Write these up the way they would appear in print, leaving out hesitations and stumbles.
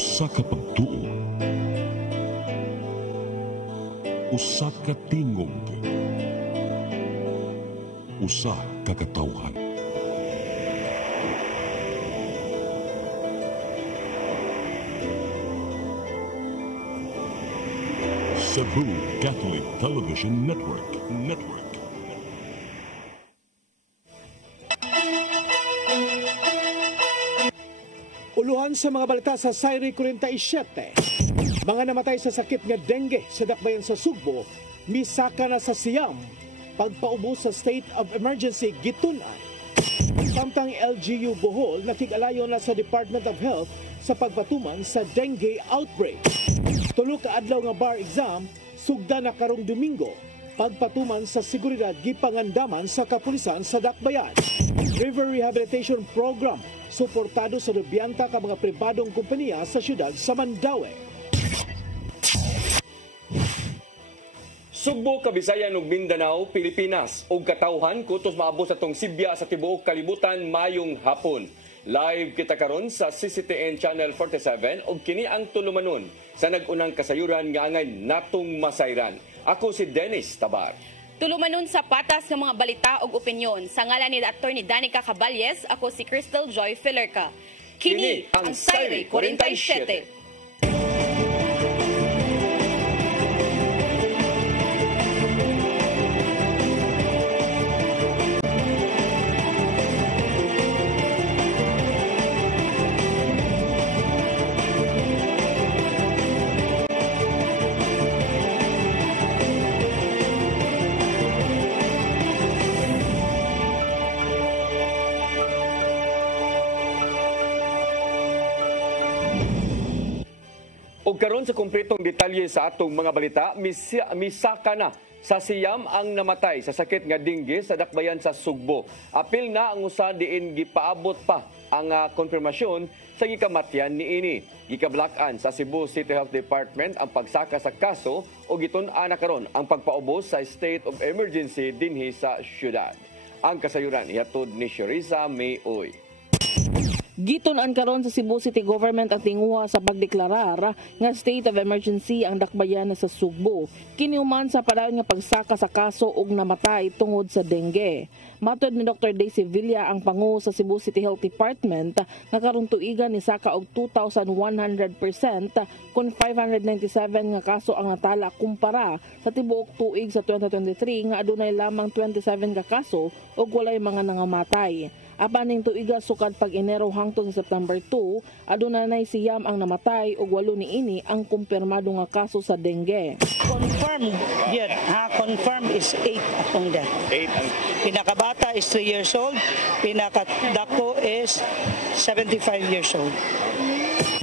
Usa ka pagtuo, usa ka tingog, usa ka katawhan. Cebu Catholic Television Network. Uluhan sa mga balita sa Sayri 47. Mga namatay sa sakit nga dengue sa dakbayan sa Sugbo, misaka na sa Siam, pagpaubos sa state of emergency gitunan. Samtang LGU Bohol nakig-alayon na sa Department of Health sa pagpatuman sa dengue outbreak. Tulo ka adlaw nga bar exam sugda na karong Domingo, pagpatuman sa seguridad gipangandaman sa kapulisan sa dakbayan. River Rehabilitation Program suportado sa lubiyanta ka mga pribadong kompanya sa syudad sa Mandaue. Sugbo, Kabisayan ug Mindanao, Pilipinas ug katawhan kutos maabot sa tong Sibya sa tibuok kalibutan mayong hapon. Live kita karon sa CCTN Channel 47 ug kini ang tulumanon sa nag-unang kasayuran nga angay natong masayran. Ako si Dennis Tabar. Tulumanon sa patas ng mga balita ug opinyon. Sa ngalan ni Attorney Danica Caballes, ako si Crystal Joy Filerca. Kini ang Sayri 47. Ug karon sa kumpletong detalye sa atong mga balita, misaka na sa Siam ang namatay sa sakit nga dengue sa dakbayan sa Sugbo. Apil na ang usa diin gipaabot pa ang konfirmasyon sa gikamatyan niini. Gikablakan sa Cebu City Health Department ang pagsaka sa kaso o gitun-an na karon ang pagpaubos sa state of emergency dinhi sa syudad. Ang kasayuran ihatod ni Sherisa Mayoy. Gitun-an karon sa Cebu City Government ang tinguha sa pagdeklarar nga state of emergency ang dakbayan sa Sugbo. Kiniuman sa padayon nga pagsaka sa kaso ug namatay tungod sa dengue. Matod ni Dr. Daisy Villa ang pangu sa Cebu City Health Department nga karong tuigan ni saka og 2,100% kun 597 nga kaso ang natala kumpara sa tibuok tuig sa 2023 nga adunay lamang 27 ka kaso ug walay mga nangamatay. Apan ning tuiga sukad pag Enero hangtod sa September 2, adunay siyam ang namatay ug 8 niini ang kumpirmado nga kaso sa dengue. Confirmed yun, confirmed is 8 akong death. 8 ang pinakabata is 3 years old, pinakadako is 75 years old.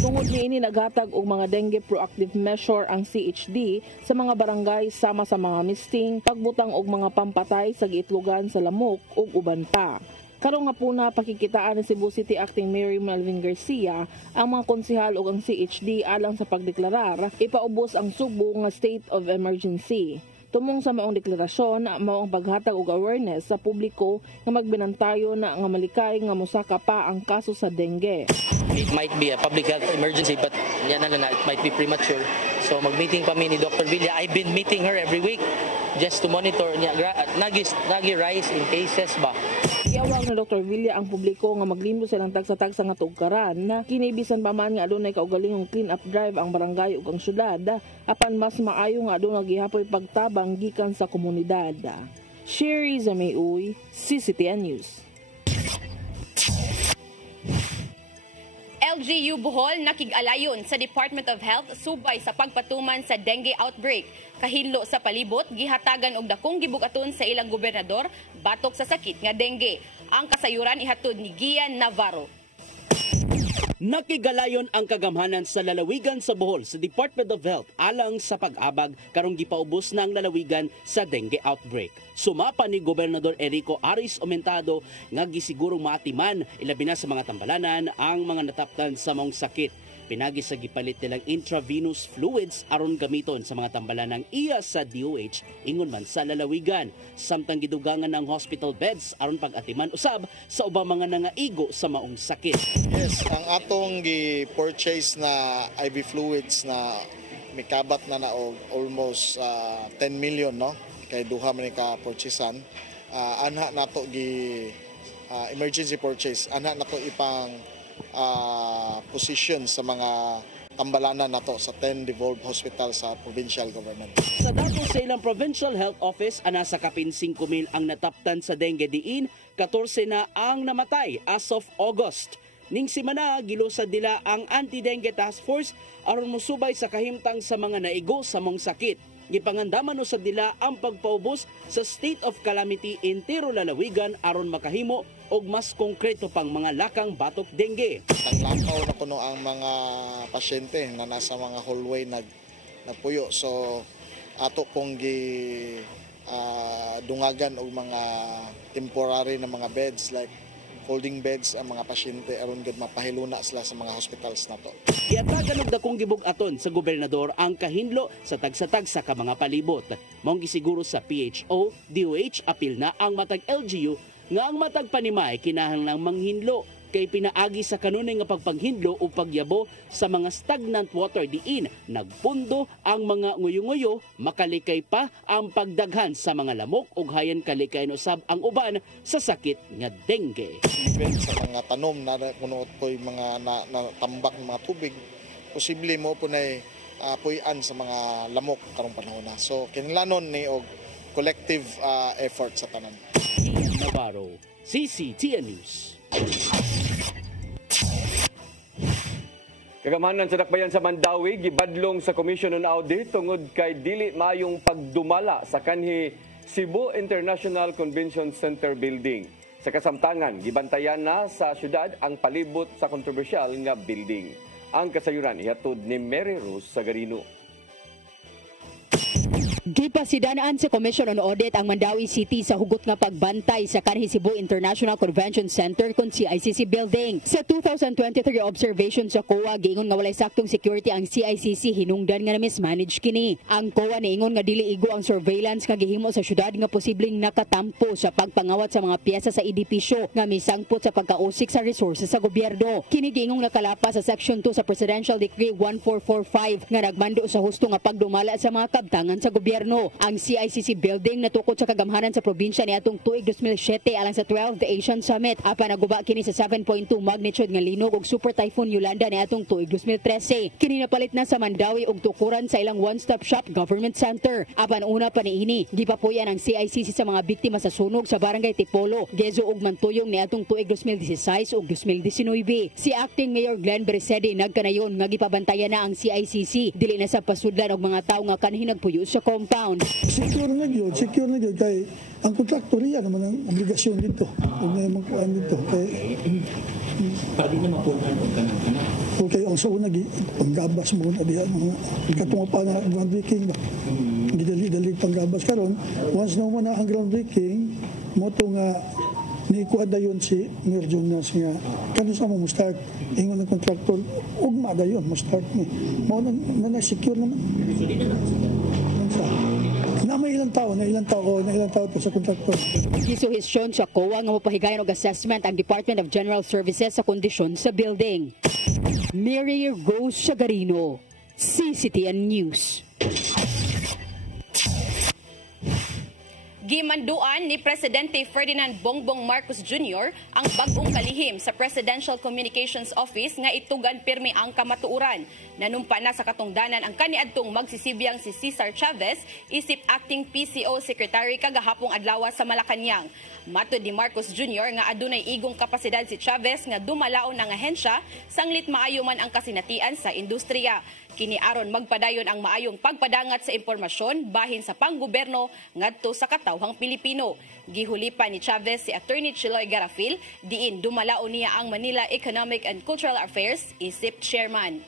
Tungod niini naghatag og mga dengue proactive measure ang CHD sa mga barangay sama sa mga misting, pagbutang og mga pampatay sa giitlogan sa lamok ug uban pa. Karong nga puna pakikitaan ni Cebu City Acting Mayor Melvin Garcia ang mga konsehal ug ang CHD alang sa pagdeklarar ipaubos ang Sugbo nga state of emergency. Tumong sa maong deklarasyon, mao ang paghatag og awareness sa publiko nga magbinantayo na nga malikay nga mosaka pa ang kaso sa dengue. It might be a public health emergency but it might be premature. So mag-meeting kami ni Dr. Villa. I've been meeting her every week just to monitor niya nagi-rise in cases ba. Iawag na Dr. Villa ang publiko nga maglindo silang tagsa-tagsa nga tugkaran na kinibisan pa man nga adunay kaugalingong clean up drive ang barangay ug ang syudad apan mas maayo nga adunay gihapoy pagtabang gikan sa komunidad. Sherry Mayoy, CCTN News. LGU Bohol nakig-alayon sa Department of Health subay sa pagpatuman sa dengue outbreak. Kahilo sa palibot, gihatagan og dakong gibugaton sa ilang gobernador batok sa sakit nga dengue. Ang kasayuran ihatod ni Gian Navarro. Nakigalayon ang kagamhanan sa lalawigan sa Bohol sa Department of Health alang sa pag-abag karong gipaubos na ang lalawigan sa dengue outbreak. Sumapa ni Gobernador Enrico Aris Aumentado nga gisigurong maatiman ilabi na sa mga tambalanan ang mga nataptan sa maong sakit. pinagi sa gipalit nilang intravenous fluids aron gamiton sa mga tambalan ng iya sa DOH ingon man sa lalawigan. Samtang gidugangan ng hospital beds aron pag-atiman usab sa ubang mga nangaigo sa maong sakit. Yes, ang atong gi-purchase na IV fluids na mikabat na og almost 10 million no kay duha man ka purchasean. Anha nato gi emergency purchase, anha nato ipang position sa mga tambalanan nato sa 10 devolved hospital sa provincial government. Sa datos sa ilang Provincial Health Office, ana sa kapin 5,000 ang nataptan sa dengue diin, 14 na ang namatay as of August. Ning simana, gilusad nila ang Anti-Dengue Task Force aron musubay sa kahimtang sa mga naigo sa mong sakit. Gipangandaman usab nila ang pagpaubos sa state of calamity intero lalawigan aron makahimo og mas konkreto pang mga lakang batok dengue. Naglakaw na kuno ang mga pasyente na nasa mga hallway nagpuyo. So ato pong dungagan og mga temporary na mga beds like folding beds ang mga pasyente aron gud mapahiluna sila sa mga hospitals nato. Giatagan og dakong gibug-aton sa gobernador ang kahinlo sa tagsa-tagsa ka mga palibot. Maong gisiguro sa PHO, DOH apil na ang matag LGU nga ang matag panimay kinahanglang manghinlo kay pinaagi sa kanunay nga pagpanghindlo o pagyabo sa mga stagnant water diin nagpundo ang mga nguyo-nguyo, makalikay pa ang pagdaghan sa mga lamok ug hayan kalikayan usab ang uban sa sakit nga dengue. Even sa mga tanom na kuno koy mga natambak ng mga tubig, posible mo po na puy-an sa mga lamok karong panahon na. So kinahanglan ni og collective effort sa tanan. Ian Navarro, CCTN News. Kagamanan sa dakbayan sa Mandawi, gibadlong sa Commission on Audit tungod kay dili maayong pagdumala sa kanhi Cebu International Convention Center building. Sa kasamtangan, gibantayan na sa syudad ang palibot sa kontrobersyal nga building. Ang kasayuran ihatod ni Mary Rose Sagarino. Gipasidaan sa Commission on Audit ang Mandawi City sa hugot nga pagbantay sa kanhi Cebu International Convention Center kon CICC building. Sa 2023 observation sa COA, giingon nga walay saktong security ang CICC, hinungdan nga na mismanage kini. Ang COA niingon nga dili igo ang surveillance nga gihimo sa syudad nga posibleng nakatampo sa pagpangawat sa mga piyesa sa edipisyo nga misangpot sa pagkausik sa resources sa gobyerno. Kini giingong nakalapa sa Section 2 sa Presidential Decree 1445 nga nagmando sa husto nga pagdumala sa mga kabtangan sa gobyerno. Ang CICC building natukod sa kagamhanan sa probinsya niadtong tuig 2007 alang sa 12th Asian Summit. Apan naguba kini sa 7.2 magnitude nga linog og Super Typhoon Yolanda niadtong tuig 2013. Kini napalit na sa Mandawi og tukuran sa ilang one-stop shop government center. Apan una pa niini, gipapuyan ang CICC sa mga biktima sa sunog sa Barangay Tipolo, Gezo ug Mantuyong niadtong tuig 2016 ug 2019. Si Acting Mayor Glenn Beresedi nagkanayon nga gipabantayan na ang CICC dili na sa pasudlan og mga tawo nga kanhi nagpuyo sa compound. Secure na gyud kay ang kontraktor niya naman ang obligasyon dito. Ug may magkuan dito kay pwede na mapunta og kanang okay, ang sa una panggabas mo na diha katong pa na groundbreaking ba. Gidali panggabas karon once na mo na ang groundbreaking mo to nga ni kuha dayon si Mayor Jonas nga kano sa mo start ingon ng kontraktor ugma dayon mo start ni mo na secure naman. Na ilang tao to sa kontraktor. Gisuhisyon sa COA nga mapahigayon og assessment ang Department of General Services sa kondisyon sa building. Mary Rose Sagarino, CCTN News. Gimanduan ni Presidente Ferdinand Bongbong Marcos Jr. ang bagong kalihim sa Presidential Communications Office nga itugan pirmi ang kamatuuran. Nanumpa na sa katungdanan ang kaniadtong magsisibiyang si Cesar Chavez, isip Acting PCO Secretary kagahapong adlaw sa Malacañang. Matud ni Marcos Jr. nga adunay igong kapasidad si Chavez nga dumalaon ng ahensya sanglit maayo man ang kasinatian sa industriya. Kini aron magpadayon ang maayong pagpadangat sa impormasyon bahin sa panggoberno ngadto sa katawhang Pilipino. Gihulipan ni Chavez si Attorney Chiloy Garafil diin dumalaon niya ang Manila Economic and Cultural Affairs isip chairman.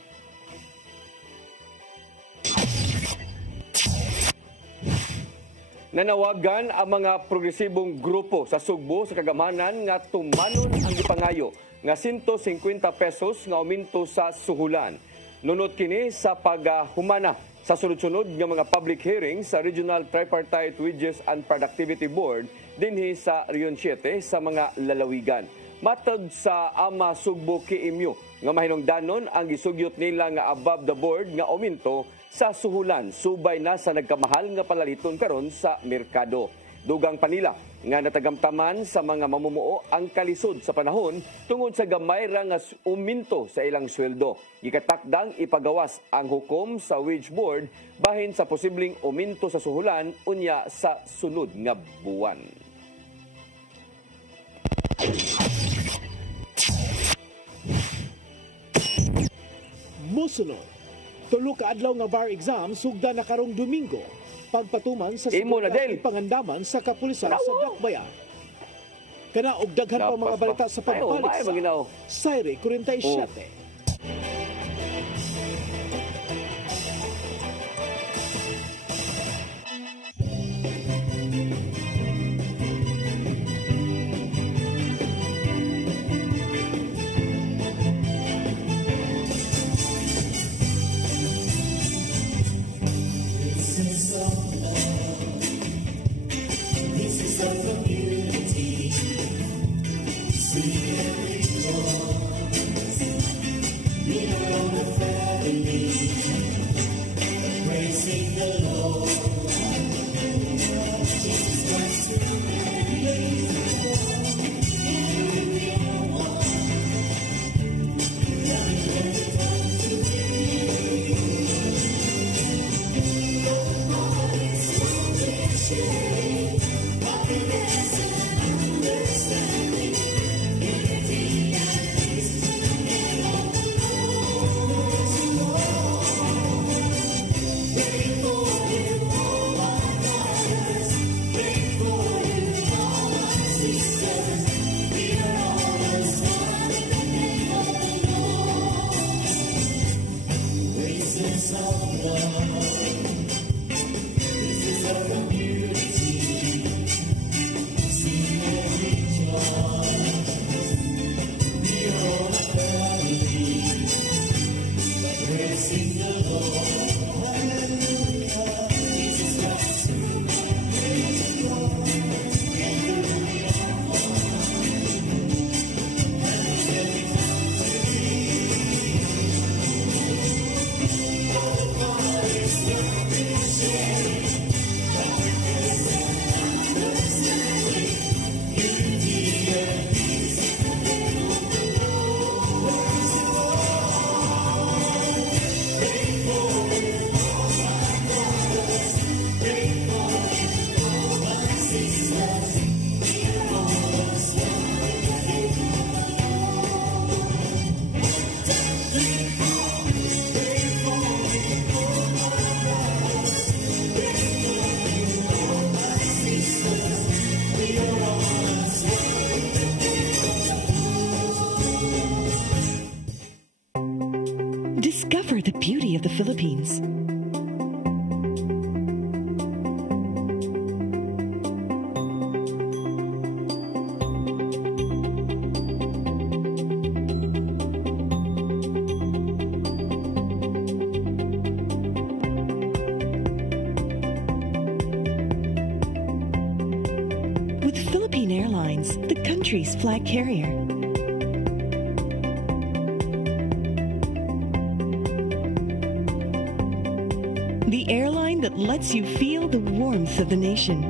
Nanawagan ang mga progresibong grupo sa Sugbo sa kagamhanan nga tumanon ang gipangayo nga 150 pesos nga uminto sa suhulan. Nunot kini sa paghumana sa sunod-sunod nga mga public hearings sa Regional Tripartite Wages and Productivity Board dinhi sa Region 7 sa mga lalawigan. Matod sa Ama Sugbo Kiimyo nga mahinungdanon ang gisugyot nila nga above the board nga aumento sa suhulan subay na sa nagkamahal nga palaliton karon sa merkado. Dugang panila nga natagamtaman sa mga mamumuo ang kalisod sa panahon tungod sa gamay ra nga uminto sa ilang sweldo. Gikatakdang ipagawas ang hukom sa wage board bahin sa posibleng uminto sa suhulan unya sa sunod nga buwan. Musunod, tulo ka adlaw nga bar exam sugda na karong Domingo. Pagpatuman sa pangandaman sa kapulisan sa Dakbayan. Kana og daghan pa mga balita sa pagbalik sa Sayre 47. Discover the beauty of the Philippines. With Philippine Airlines, the country's flag carrier. The airline that lets you feel the warmth of the nation.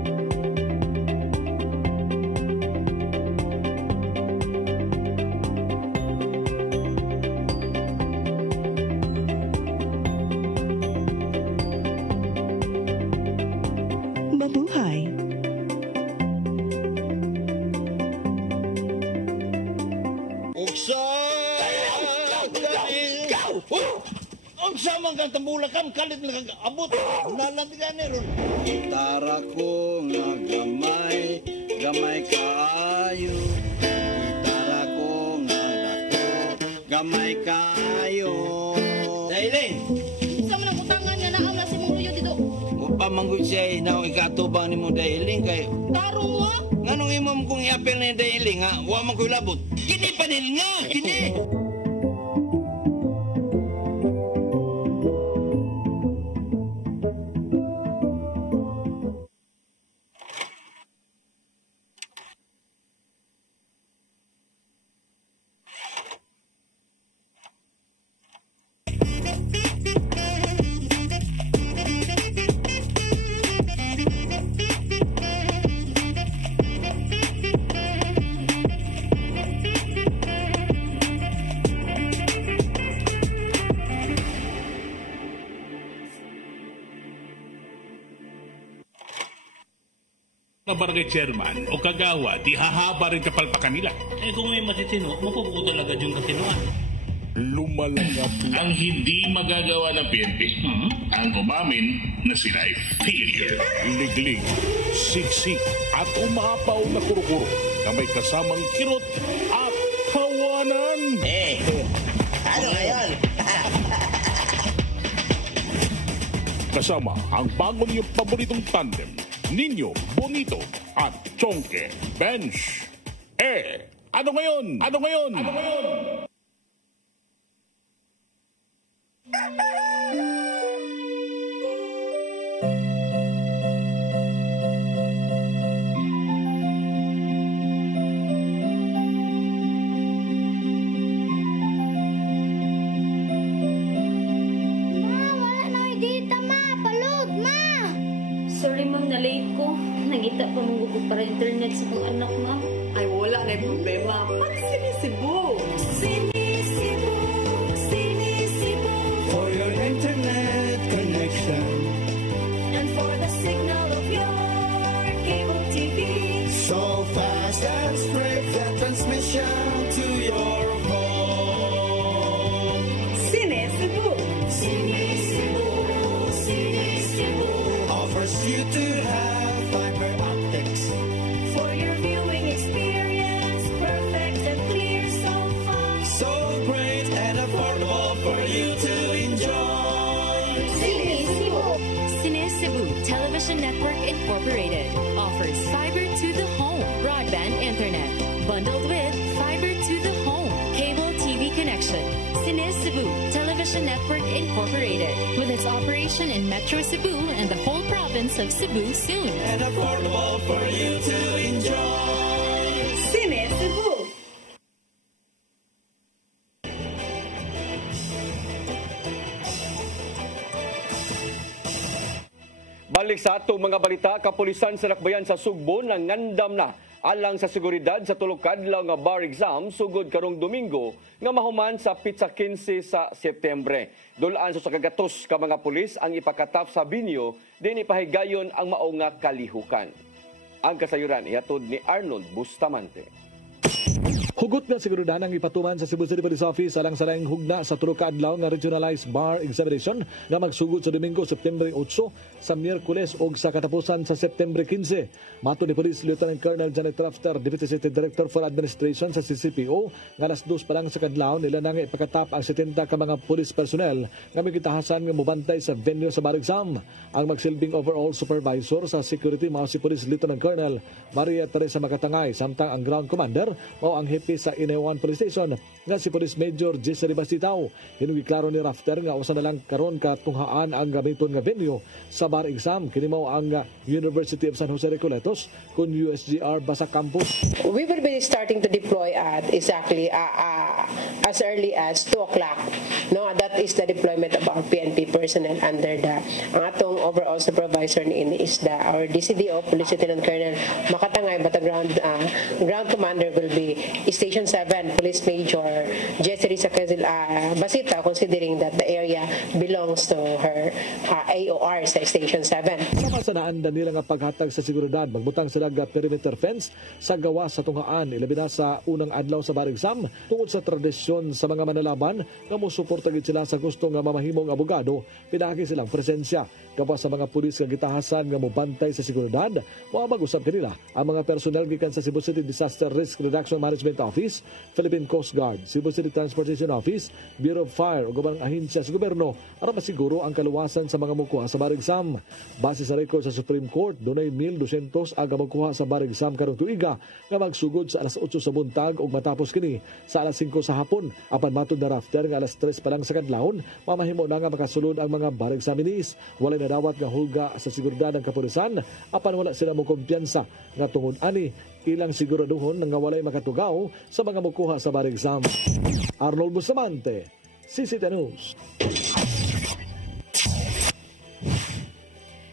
Mabuhay. Sama kang tambulakan kalit nagabot nalandigan ron gitara ko nga gamay kaayo gitara ko nga dako gamay kaayo Dailing sama nang utangan nga naa nga si mong luyo dito upa manggod siya na ikatubang ni mo Dailing kay tarong mo nganong imong kong iapel ni Dailing ha wa man ko labot kini panil nga kini barangay chairman o kagawa, di hahaba rin kapalpakan nila. Eh kung may matitino, mapuputo talaga yung katinoan. Lumalangap Ang hindi magagawa ng PNP, ang umamin na sila ay failure. liglig, siksik at umapaw na kuro-kuro na may kasamang kirot at kawanan. Ano ngayon? Kasama ang bago niyong paboritong tandem, Nino Bonito at Chonke Bench. Ano ngayon? Ano ngayon? Ano ngayon? Sorry ma'am, na-late ko. Nagita pa mong gusto para internet sa kong anak ma'am. Ay, wala na yung problema. Mag-sinisibo. Sinisibo, sinisibo. For your internet connection. And for the signal of your cable TV. So fast and straight the transmission to your home. Sinisibo. Sinisibo, sinisibo. Offers you to have fiber optics. For your viewing experience, perfect and clear so far. So great and affordable for you to enjoy. Sinisibo. Sinisibo Television Network Incorporated offers fiber to the home broadband internet bundled with fiber to the home cable TV connection. Sinisibo Television Network Incorporated with its operation in Metro Cebu and the whole province of Cebu soon. And affordable for you to enjoy. Sinisibo. Balik sa atong mga balita, kapulisan sa Dakbayan sa Sugbo nangandam na alang sa seguridad sa tulog kadlaw nga bar exam sugod karong Domingo nga mahuman sa pitsa 15 sa Setyembre. Dulaan sa kagatos ka mga pulis ang ipakatap sa binyo din ipahigayon ang mao nga kalihukan. Ang kasayuran ihatod ni Arnold Bustamante. Hugot nga seguridad ang ipatuman sa Cebu City Police Office alang sa laing hugna sa tulo ka adlaw nga regionalized bar examination nga magsugod sa Domingo, Setyembre 8 sa Miyerkules ug sa katapusan sa Setyembre 15. Mato ni Police Lieutenant Colonel Janet Rafter, Deputy City Director for Administration sa CCPO, nga alas 2 pa lang sa kadlaw nila na nga ipakatap ang 70 ka mga police personnel nga may kitahasan nga mubantay sa venue sa bar exam. Ang magsilbing overall supervisor sa security mao si Police Lieutenant Colonel Maria Teresa Makatangay, samtang ang ground commander mao ang hepe sa Inewan Police Station nga si Police Major Jesse Bastitao. Hinugi klaro ni Rafter nga usa na lang karon katunghaan ang gamiton nga venue sa bar exam. Kini mao ang University of San Jose Recoletos kun USGR Basa Campus. We will be starting to deploy at exactly as early as 2 o'clock. No, that is the deployment of our PNP personnel under the ang atong overall supervisor ni is our DCDO Police Lieutenant Colonel Makatangay, but the ground commander will be Station 7 Police Major Jesse Basita, considering that the area belongs to her AOR sa Station 7. Samasanaan na nila nga paghatag sa seguridad, magbutang sila nga perimeter fence sa gawas sa tunghaan, ilabi na sa unang adlaw sa bar exam tungod sa tradisyon sa mga manalaban nga mosuporta gid sila sa gusto nga mamahimong abogado. Pinagi silang presensya gawas sa mga pulis nga gitahasan nga mobantay sa seguridad. Mag-usab kanila ang mga personel gikan sa Cebu City Disaster Risk Reduction Management Office, Philippine Coast Guard, Cebu City Transportation Office, Bureau of Fire o gubang ahensya sa gobyerno para masiguro ang kaluwasan sa mga mukuha sa bar exam. Base sa record sa Supreme Court, dunay 1,200 aga mukuha sa bar exam karong tuiga nga magsugod sa alas 8 sa buntag ug matapos kini sa alas 5 sa hapon. Apan matod na Rafter nga alas 3 pa lang sa kadlawon, mamahimo na nga makasulod ang mga bar examinees. Walay nadawat nga hulga sa seguridad ng kapulisan, apan wala sila mo kumpiyansa nga tungod ani ilang siguraduhon nga walay makatugaw sa mga mukuha sa bar exam. Arnold Bustamante, CCTV News.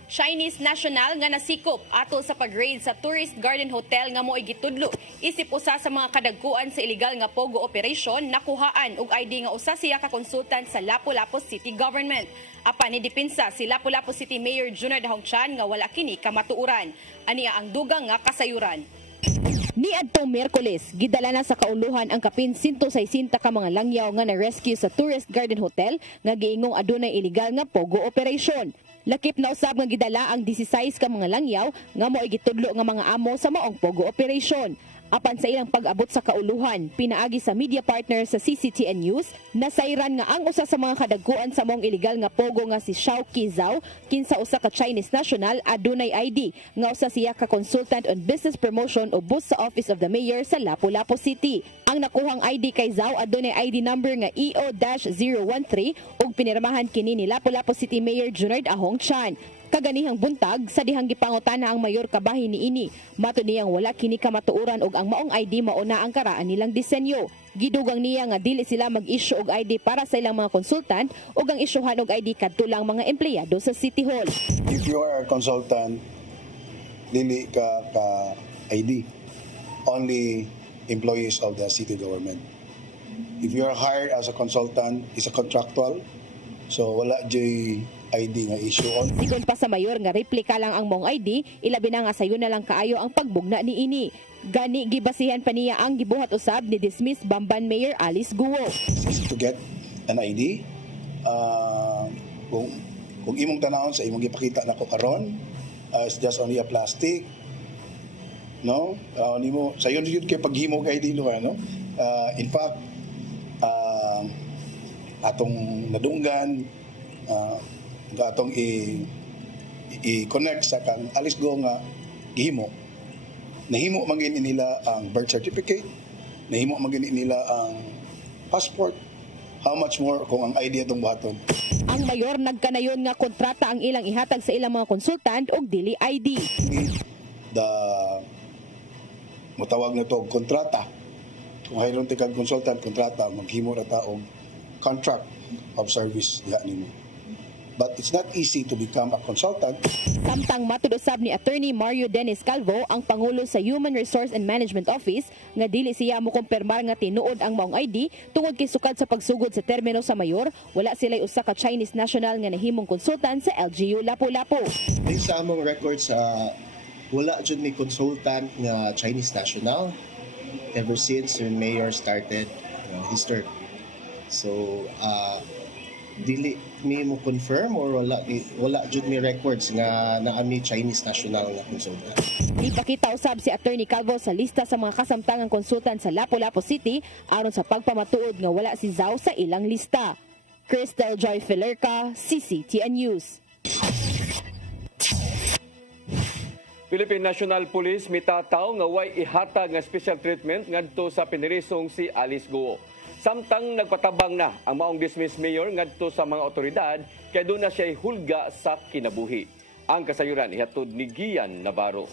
Chinese national nga nasikop atol sa pag-raid sa Tourist Garden Hotel nga mo'y gitudlo isip usa sa mga kadagkuan sa illegal nga pogo operation nakuhaan og ID nga usa siya ka konsultant sa Lapu-Lapu City Government. Apan ni dipinsa si Lapu-Lapu City Mayor Junior Dahongchan nga wala kini kamatuuran. Aniya ang dugang nga kasayuran. Niadtong Miyerkules, gidala na sa kauluhan ang kapin 160 ka mga langyaw nga na-rescue sa Tourist Garden Hotel nga giingong adunay illegal nga pogo operation. Lakip na usab nga gidala ang 16 ka mga langyaw nga mo'y gitudlo nga mga amo sa maong pogo operation. Apan sa ilang pag-abot sa kauluhan, pinaagi sa media partner sa CCTN News, nasayran nga ang usa sa mga kadagkuan sa mong illegal nga pogo nga si Xiao Qizhao, kinsa usa ka Chinese national, adunay ID, nga usa siya ka consultant on business promotion o bus sa Office of the Mayor sa Lapu-Lapu City. Ang nakuhang ID kay Zhao adunay ID number nga EO-013 ug pinirmahan kini ni Lapu-Lapu City Mayor Junior Dahongchan. Kaganihang buntag sa dihang gipangutana ang mayor kabahin niini, mato niyang wala kini kamatuuran og ang maong ID mauna ang karaan nilang disenyo. Gidugang niya nga dili sila mag-issue og ID para sa ilang mga konsultant ug ang isyuhan og ID kadto lang mga empleyado sa City Hall. If you are a consultant, dili ka ID. Only employees of the city government. If you are hired as a consultant, is a contractual, so wala jay ID nga issue on. Sigon pa sa mayor nga replika lang ang mong ID, ilabi na nga sayo na lang kaayo ang pagbugna ni ini. Gani gibasihan pa niya ang gibuhat usab ni dismissed Bamban Mayor Alice Guo. To get an ID, kung imong tanawon sa imong gipakita nako karon, it's just only a plastic. No? Nimo sayon jud kay paghimo kay ID no, no? In fact, atong nadunggan atong i-connect sa kang Alice Guo nga gihimo. Nahimo man gini nila ang birth certificate, nahimo man gini nila ang passport. How much more kung ang ID atong buhaton? Ang mayor nagkanayon nga kontrata ang ilang ihatag sa ilang mga konsultant og dili ID. Mutawag na to kontrata. Kung hayron ti kag consultant kontrata, maghimo ra ta og contract of service diha nimo. But it's not easy to become a consultant. Samtang matud-usab ni Attorney Mario Dennis Calvo, ang Pangulo sa Human Resource and Management Office, nga dili siya mo kumpirmar nga tinuod ang maong ID tungod kay sukad sa pagsugod sa termino sa mayor, wala sila'y usa ka Chinese national nga nahimong konsultant sa LGU Lapu-Lapu. Sa among records, wala jud ni consultant nga Chinese national ever since the mayor started his term. So, dili mi mo confirm or wala jud mi records nga naa mi Chinese national nga consultant. Ipakita usab si Attorney Calvo sa lista sa mga kasamtangang konsultant sa Lapu-Lapu City aron sa pagpamatuod nga wala si Zhao sa ilang lista. Crystal Joy Filerca, CCTN News. Philippine National Police mitataw nga way ihatag nga special treatment ngadto sa pinirisong si Alice Guo. Samtang nagpatabang na ang maong dismissed mayor ngadto sa mga otoridad kay doon na siya hulga sa kinabuhi. Ang kasayuran ihatod ni Gian Navarro.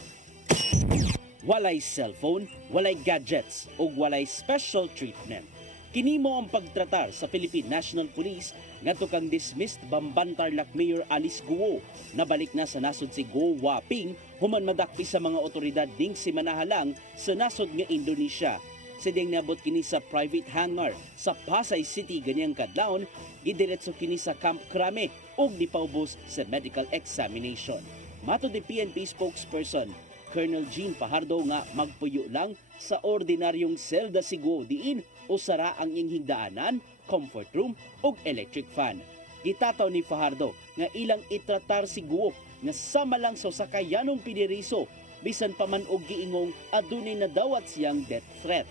Walay cellphone, walay gadgets ug walay special treatment. Kini mo ang pagtratar sa Philippine National Police ngadto kang dismissed Bamban Tarlac Mayor Alice Guo. Nabalik na sa nasod si Guo Waping human madakpi sa mga otoridad ding si manahalang sa nasod nga Indonesia. Sideng nabot kini sa private hangar sa Pasay City ganyang kadlawon, gidiretso kini sa Camp Crame ug dipaubos sa medical examination. Matod ni PNP spokesperson Colonel Jean Fajardo nga magpuyo lang sa ordinaryong selda si Guo diin usara ang iyang higdaanan, comfort room ug electric fan. Gitataw ni Fajardo nga ilang itratar si Guo nga sama lang sa sakayanong piniriso bisan pa man og giingong adunay na dawat siyang death threat.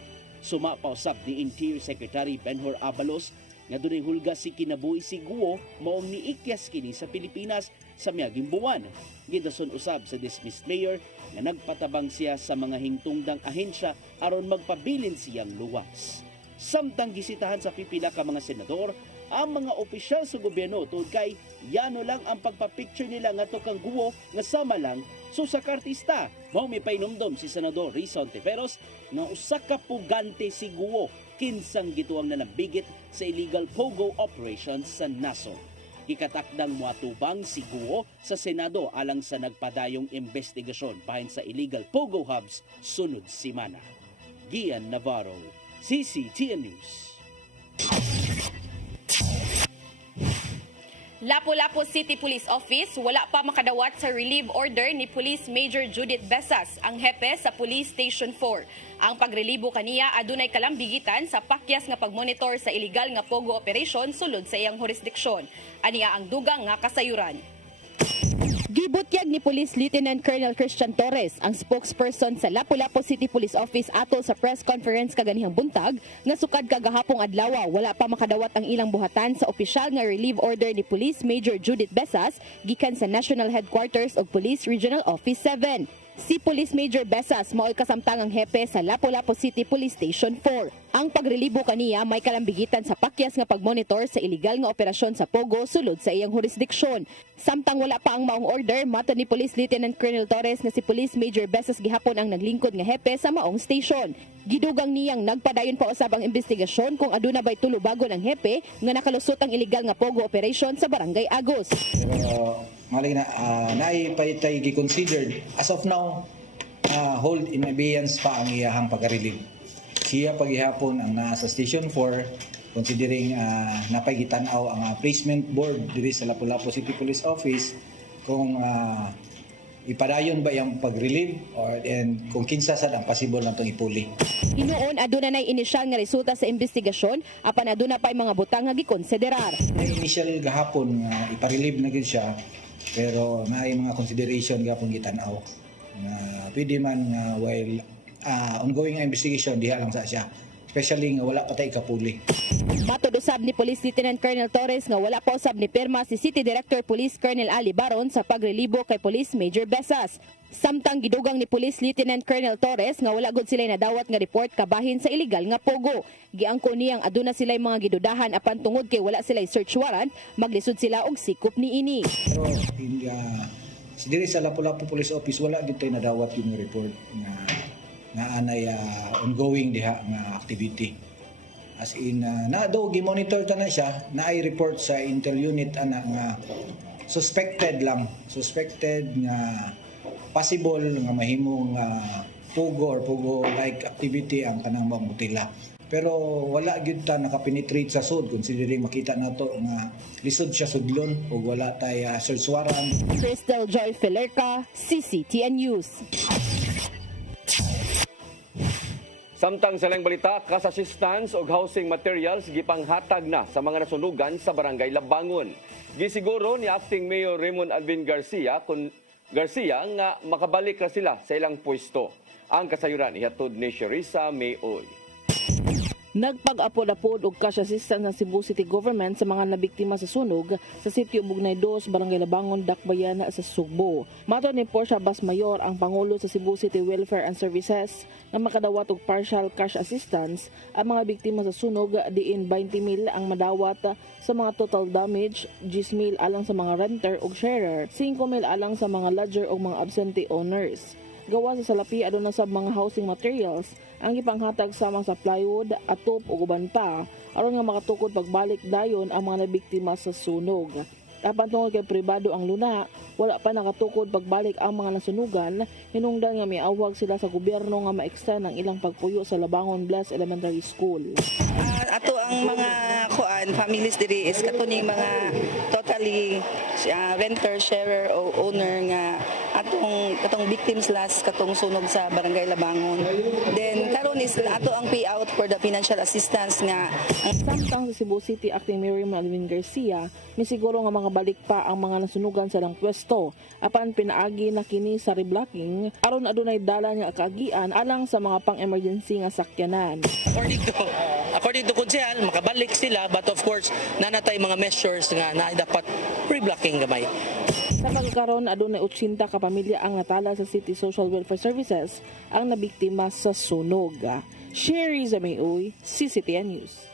Sumapausab ni Interior Secretary Benhur Abalos nga dunay hulga si kinabuhi si Guo maong niikyas kini sa Pilipinas sa miaging buwan. Gidason usab sa dismissed mayor nga nagpatabang siya sa mga hingtungdang ahensya aron magpabilin siyang luwas. Samtang gisitahan sa pipila ka mga senador ang mga opisyal sa gobyerno tungod kay yano lang ang pagpapicture nila ngadto kang Guo nga sama lang susa ka artista. Mao may painumdom si Senador Risa Ontiveros nga usa ka pugante si Guo kinsang gituang na nabigit sa illegal pogo operations sa naso. Gikatakdang muatubang si Guo sa Senado alang sa nagpadayong investigasyon bahin sa illegal Pogo Hubs sunod simana. Gian Navarro, CCTN News. Lapu-Lapu City Police Office wala pa makadawat sa relief order ni Police Major Judith Besas, ang hepe sa Police Station 4. Ang pagrelibo kaniya adunay kalambigitan sa pakyas nga pagmonitor sa illegal nga pogo operation sulod sa iyang jurisdiksyon. Aniya ang dugang nga kasayuran. Gibutyag ni Police Lieutenant Colonel Christian Torres, ang spokesperson sa Lapu-Lapu City Police Office ato sa press conference kaganihang buntag, nga sukad kagahapong adlaw wala pa makadawat ang ilang buhatan sa opisyal nga relief order ni Police Major Judith Besas gikan sa National Headquarters of Police Regional Office 7. Si Police Major Besas mao'y kasamtangang hepe sa Lapu-Lapu City Police Station 4. Ang pagrelibo kaniya may kalambigitan sa pakyas nga pagmonitor sa illegal nga operasyon sa Pogo sulod sa iyang jurisdiksyon. Samtang wala pa ang maong order, mato ni Police Lieutenant Colonel Torres na si Police Major Besas gihapon ang naglingkod nga hepe sa maong station. Gidugang niyang nagpadayon pa usab ang investigasyon kung aduna ba'y tulo-bago ng hepe nga nakalusot ang illegal nga Pogo operation sa Barangay Agos. Pero malay na naipay gi-considered as of now, hold in abeyance pa ang iyahang pag-relieve. Siya paghihapon ang nasa Station 4 considering napagitanaw ang placement board diri sa Lapu-Lapu City Police Office kung ipadayon ba yung pag-relieve and kung kinsa sad ang possible natong ipuli. Hinuon aduna nay inisyal nga resulta sa investigasyon apan aduna pay mga butang nga gikonsiderar. Initial gahapon nga ipa-relieve na gid siya pero naay mga consideration gapon gitanaw na pwede man while ongoing investigation diha lang sa siya, especially nga wala pa tay kapuli. Matod usab ni Police Lieutenant Colonel Torres nga wala pa usab ni pirma si City Director Police Colonel Ali Baron sa pagrelibo kay Police Major Besas. Samtang gidugang ni Police Lieutenant Colonel Torres nga wala gud sila nadawat nga report kabahin sa illegal nga pogo. Giangko niyang aduna sila mga gidudahan apan tungod kay wala sila search warrant, maglisod sila og sikop niini. Pero diri sa Lapu-Lapu Police Office wala gid tay nadawat yung report nga anay ongoing diha nga activity. As in na daw gi-monitor ta na siya, naay report sa intel unit ana nga suspected nga possible nga mahimong pogo or pogo like activity ang kanang mga mutila. Pero wala gyud ta nakapenetrate sa sud considering makita nato nga lisod siya sudlon ug wala tay search warrant. Crystal Joy Filerca, CCTN News. Samtang sa lang balita, cash assistance o housing materials gipanghatag na sa mga nasunugan sa Barangay Labangon. Gisiguro ni Acting Mayor Raymond Alvin Garcia nga makabalik na sila sa ilang pwesto. Ang kasayuran ihatod ni Sherissa Mayoy. Nagpag-apod-apod og cash assistance ng Cebu City Government sa mga nabiktima sa sunog sa sitio Bugnay 2, Barangay Labangon, Dakbayan sa Sugbo. Mato ni Portia Basmayor, ang Pangulo sa Cebu City Welfare and Services, na makadawat og partial cash assistance ang mga biktima sa sunog diin 20,000 ang madawat sa mga total damage, 10,000 alang sa mga renter ug sharer, 5,000 alang sa mga lodger ug mga absentee owners. Gawa sa salapi aduna sa mga housing materials ang ipanghatag samang sa plywood, atop ug uban pa aron nga makatukod pagbalik dayon ang mga nabiktima sa sunog. Apan tungod kay pribado ang luna, wala pa nakatukod pagbalik ang mga nasunugan, hinungdan nga miawag sila sa gobyerno nga ma-extend ang ilang pagpuyo sa Labangon Bless Elementary School. Ato ang mga families diri is katuning mga totally renter, sharer o owner nga atong victims last katong sunog sa Barangay Labangon. Then karon is ato ang payout for the financial assistance nga. Samtang sa Cebu City Acting Mayor Alvin Garcia, misiguro nga mga balik pa ang mga nasunugan sa lang pwesto apan pinaagi na kini sa reblocking aron adunay dala nga kaagian alang sa mga pang-emergency nga sakyanan. According to Kunsehal, makabalik sila but of course nanatay mga measures nga na dapat reblocking gamay. Sa pagkaron adunay 80 ka pamilya ang natala sa City Social Welfare Services ang nabiktima sa sunog. Sherry Zamayoy, CCTN News.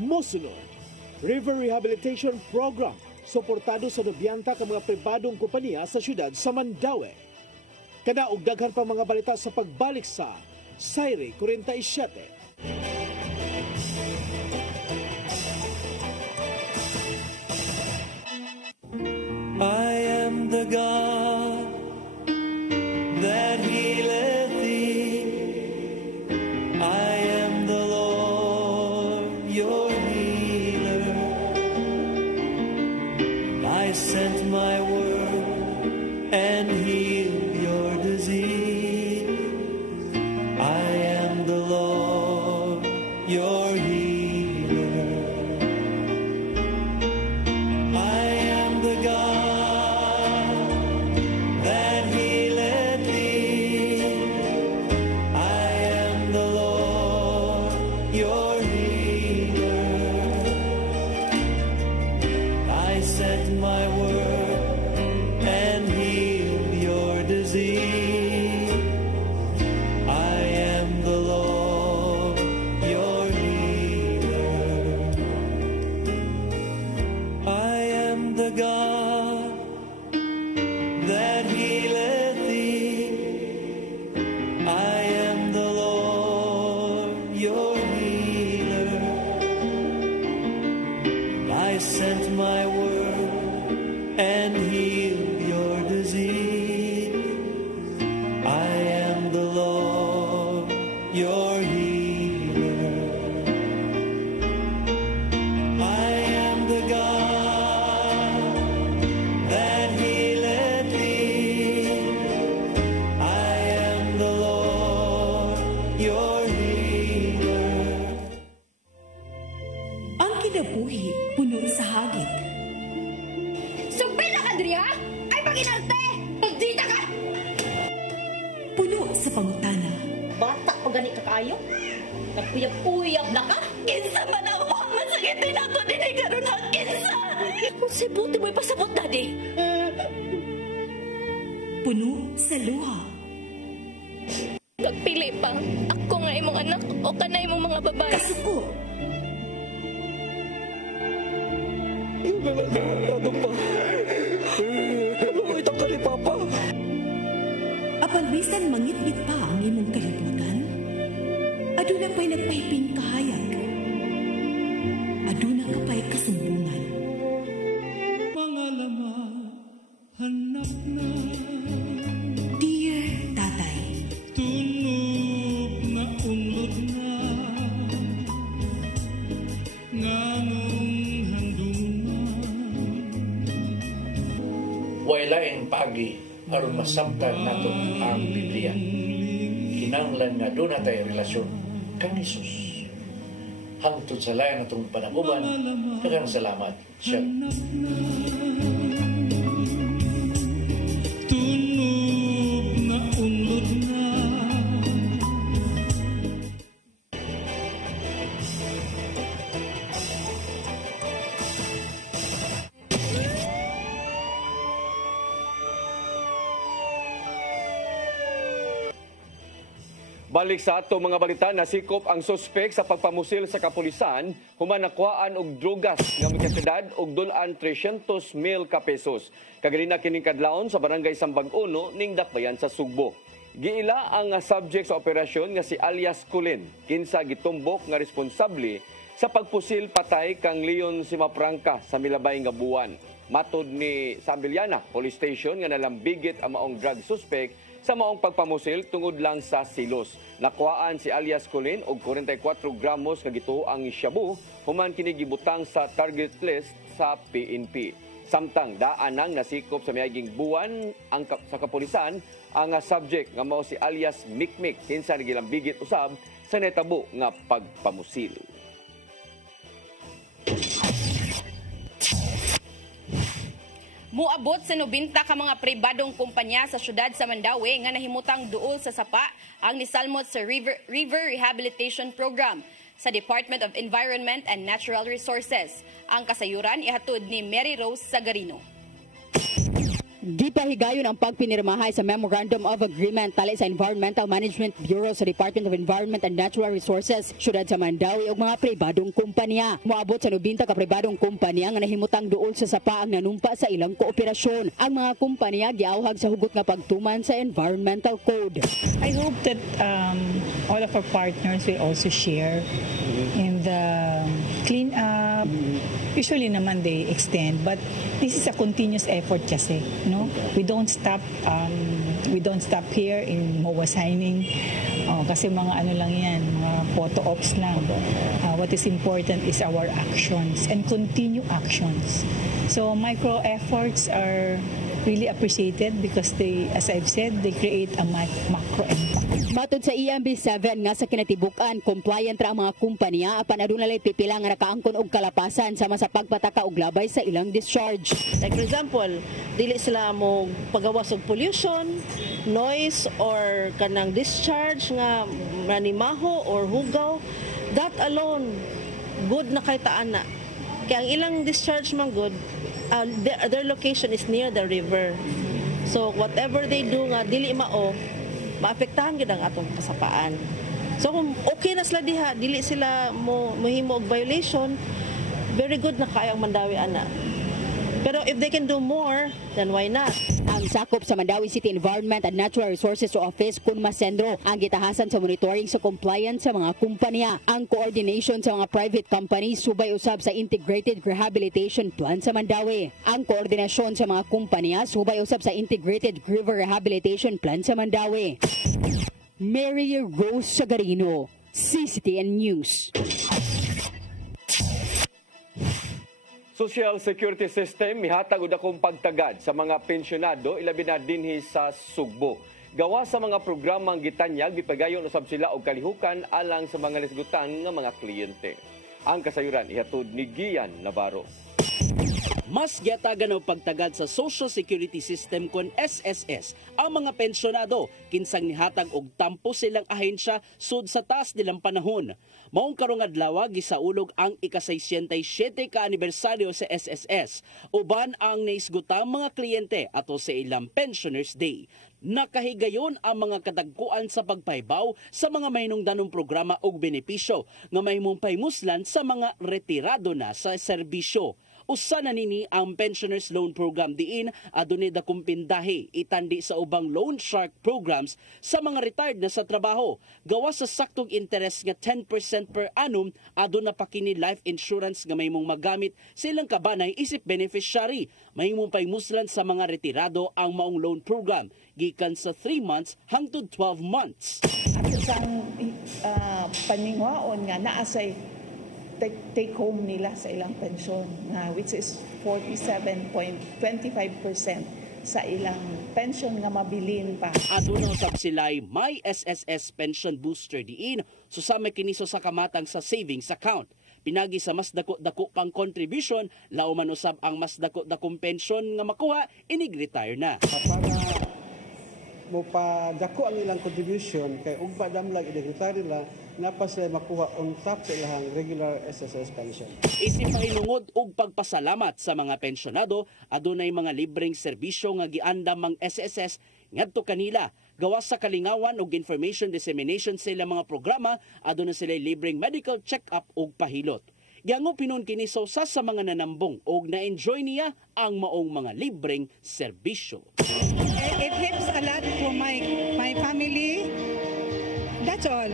Mosunod, River Rehabilitation Program, suportado sa 90 ka mga pribadong kompanya sa syudad sa Mandaue. Kanaog daghan pa mga balita sa pagbalik sa Sayre 47. God that healeth thee. I am the Lord, your healer. I sent my word and healed your disease. I am the Lord, your healer. I am the God that healeth thee. I am the Lord, your healer. I sent my word and healed your disease. I am the Lord, your healer. I am the God that healeth thee. I am the Lord, your healer. I sent my word and healed your disease. I am the Lord, your healer. I am the God that healeth thee. I am the Lord, your healer. Ang kinabuhi, puno sa hagit. Sugpil na ka, Dria! Ay, pag-inalte! Pagdita ka! Puno sa pangutana. Bata pa gani ka kayo? Nagpuyab-puyab na ka? Kinsa man ang mga masakitin nato din ay karoon ha? Kinsa! Kung sibuti mo'y pasabot, Daddy. Puno sa luha. Nagpili pa. Ako nga imong anak o kanay imong mga babae. Kasuko. Ano pa? Ano ito ka ni Papa? Apan bisan mangit-ngit pa ang imong kalibutan, aduna pa'y nagpahiping kahayag. Aduna ka pa'y kasumbungan. Mga laman, hanap na. Dear Tatay, Tunog na unlod na. Nganong handungan. Wailaing pagi aron masabtan nato ang Biblia. Kinahanglan nga doon natay relasyon kang Jesus. Hangtod sa layan natong panaguban, daghang salamat. Siya. Tunog na unlod na. Balik sa ato mga balita, nasikop ang suspek sa pagpamusil sa kapulisan human nakuhaan og drugas nga may kasidad og dulan 300,000 ka pesos. Kagalina kining kadlawon sa barangay Sambag 1 ning Dakbayan sa Sugbo. Giila ang subject sa operasyon nga si alias Kulin, kinsa gitumbok nga responsable sa pagpusil patay kang Leon Simapranca sa milabay nga buwan. Matod ni Sambiliana Police Station nga nalambigit ang maong drug suspect sa maong pagpamusil tungod lang sa silos. Nakuhaan si alias Colin og 44 gramos nga gituoang shabu human kini gibutang sa target list sa PNP. Samtang daan nang nasikop sa miaging buwan sa kapulisan ang subject nga mao si alias Mikmik kinsa nagilambigit usab sa netabo nga pagpamusil. Muabot sa 90 ka mga pribadong kumpanya sa syudad sa Mandaue nga nahimutang duol sa sapa ang nisalmot sa River Rehabilitation Program sa Department of Environment and Natural Resources. Ang kasayuran ihatod ni Mary Rose Sagarino. Gipahigayon ang pagpinirmahay sa Memorandum of Agreement tali sa Environmental Management Bureau sa Department of Environment and Natural Resources, syudad sa Mandaue ug mga pribadong kumpanya. Moabot sa 90 ka pribadong kumpanya nga nahimutang duol sa sapa ang nanumpa sa ilang kooperasyon. Ang mga kumpanya giawhag sa hugot nga pagtuman sa Environmental Code. I hope that all of our partners will also share in the clean up, Usually naman they extend, but this is a continuous effort kasi, no? We don't stop here in MOA signing. Kasi mga ano lang yan, mga photo ops lang. What is important is our actions and continue actions. So micro efforts are really appreciated because they, as I've said, they create a macro impact. Matod sa EMB7 nga sa kinatibukan, compliant ra ang mga kumpanya apan aduna lay pipila nga nakaangkon og kalapasan sama sa pagpataka og labay sa ilang discharge. Like for example, dili sila mo pagawas og pollution, noise or kanang discharge nga manimaho or hugaw. That alone good na kay taan na. Kaya ang ilang discharge man good, their location is near the river. So whatever they do nga dili mao, maapektahan gid ang atong kasapaan. So kung okay na sila diha, dili sila mohimo og violation, very good na kayang Mandawi ana. Pero if they can do more, then why not? Ang sakop sa Mandawi City Environment and Natural Resources Office Kunma Sendro ang gitahasan sa monitoring sa compliance sa mga kumpanya. Ang coordination sa mga private companies subay usab sa Integrated Rehabilitation Plan sa Mandawi. Ang koordinasyon sa mga kumpanya subay usab sa Integrated River Rehabilitation Plan sa Mandawi. Mary Rose Sagarino, CCTN News. Social Security System mihatag og dakong pagtagad sa mga pensyonado ilabi na dinhi sa Sugbo. Gawa sa mga programang gitanyag bipagayon usab sila og kalihukan alang sa mga nisgutan nga mga kliyente. Ang kasayuran ihatod ni Gian Navarro. Mas gyatagan og pagtagad sa Social Security System kon SSS ang mga pensyonado kinsang nihatag og tampo silang ahensya sud sa taas nilang panahon. Maong karong adlaw gisaulog ang ika-67 ka anibersaryo sa SSS uban ang naisgutang mga kliyente ato sa ilang Pensioners Day. Nakahigayon ang mga kadagkuan sa pagpaybaw sa mga mahinungdanong programa og benepisyo nga mahimong paymuslan sa mga retirado na sa serbisyo. Usa na nini ang Pensioners Loan Program diin adunay dakong pindahi itandi sa ubang loan shark programs sa mga retired na sa trabaho. Gawa sa saktong interest nga 10% per annum aduna pa kini life insurance nga mahimong magamit silang kabanay isip beneficiary. Mahimong paymuslan sa mga retirado ang maong loan program gikan sa 3 months hangtod 12 months. At isang paningwaon nga naasay take home nila sa ilang pensyon which is 47.25% sa ilang pensyon nga mabilin pa. Aduna usab sila'y may SSS pension booster diin susama kiniso sa kamatang sa savings account. Pinagi sa mas dako pang contribution, lao man usab ang mas dakong pension nga makuha inig-retire na. Mo pa dako ang ilang contribution kay ugba damlag inig-retire nila napas sila makuha on top sa ilang regular SSS pension. Isipahinungod og pagpasalamat sa mga pensyonado adunay mga libreng serbisyo nga giandam ang SSS ngadto kanila. Gawas sa kalingawan og information dissemination sa ilang mga programa aduna sila libreng medical check-up og pahilot. Giango pinon kini sa mga nanambong og na-enjoy niya ang maong mga libreng serbisyo. It helps a lot to my family. That's all.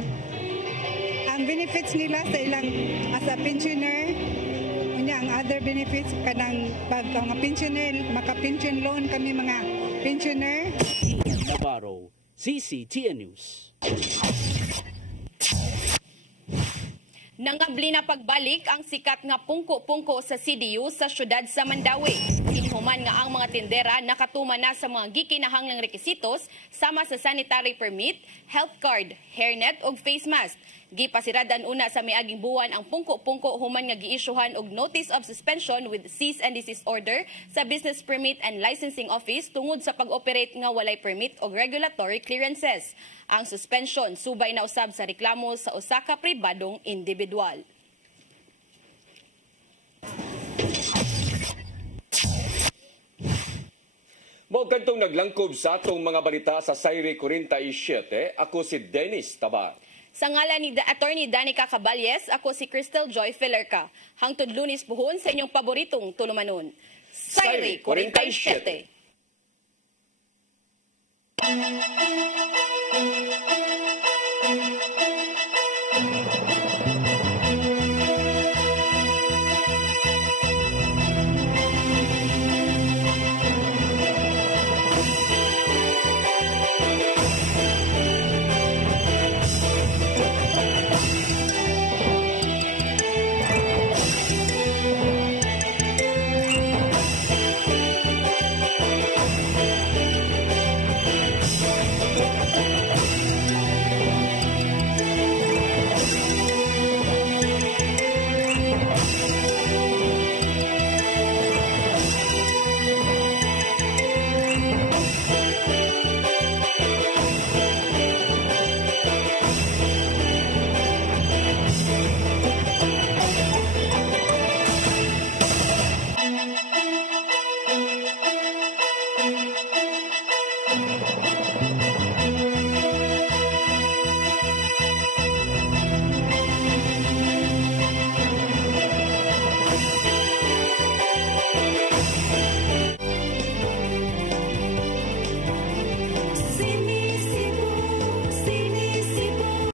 Ang benefits nila sa ilang as a pensioner, ang other benefits kanang pag mga pensioner, maka-pension loan kami mga pensioner. Navarro, CCTN News. Nangabli na pagbalik ang sikat nga pungko-pungko sa CDU sa syudad sa Mandawi. Inhuman nga ang mga tindera nakatuman na sa mga gikinahanglang rekisitos sama sa sanitary permit, health card, hairnet ug face mask. Gipasiradan una sa miaging buwan ang pungko-pungko human nga giisyuhan og notice of suspension with cease and desist order sa Business Permit and Licensing Office tungod sa pag-operate nga walay permit o regulatory clearances. Ang suspension subay na usab sa reklamo sa usa ka pribadong individual. Mao kadtong naglangkob sa atong mga balita sa Sayre 47, ako si Dennis Tabar. Sa ngalan ni Attorney Danica Caballes, ako si Crystal Joy Filerca. Hangtod Lunes puhon sa inyong paboritong tulumanon. Sayre 47.